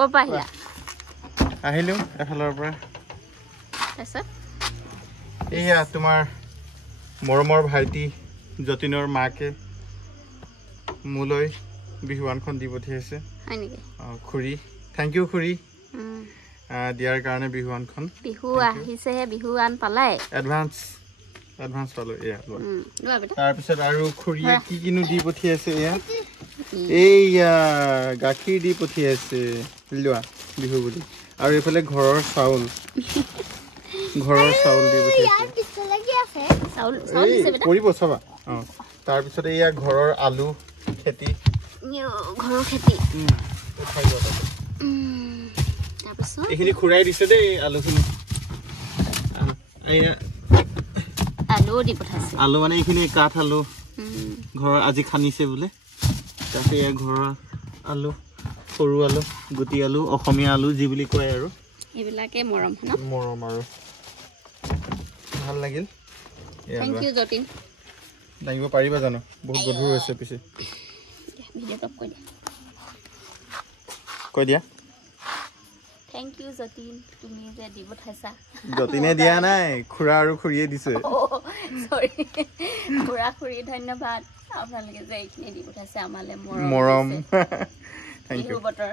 ক'ৰ পৰা আহিলো এফালৰ পৰা তাৰপিছত এয়া তোমাৰ মৰমৰ ভাইটি যতীনৰ মাকে মোলৈ বিহুৱানখন দি পঠিয়াইছে হয় নেকি খুৰী থেংক ইউ খুৰী দিয়াৰ কাৰণে বিহুৱানখন বিহু আহিছেহে বিহুৱান পালাই এডভান্স পালো এয়া তাৰপিছত আৰু খুৰীয়ে কি কিনো দি পঠিয়াইছে এয়া এইয়া গাখীৰ দি পঠিয়াইছে লোৱা বিহু বুলি আৰু এইফালে ঘৰৰ চাউল দি পঠিয়াইছে কৰিব চাবা তাৰপিছত এয়া ঘৰৰ আলু খেতি এইখিনি খুৰাই দিছে দেই আলুখিনি আলু মানে এইখিনি কাঠ আলু ঘৰৰ আজি খানিছে বোলে তাৰপিছত এয়া ঘৰৰ আলু সৰু আলু গুটি আলু অসমীয়া আলু যি বুলি কয় আৰু এইবিলাকে মৰম আৰু ভাল লাগিল থেংক ইউ যতীন দাঙিব পাৰিবা জানো বহুত গধুৰ হৈছে পিছে কৈ দিয়া থেংক ইউ যতীন তুমি যে দি পঠাইছা যতীনে দিয়া নাই খুৰা আৰু খুৰীয়ে দিছে সৰি খুৰা খুৰী ধন্যবাদ আপোনালোকে যে এইখিনি দি পঠাইছে আমালে মৰম বিহু বতৰ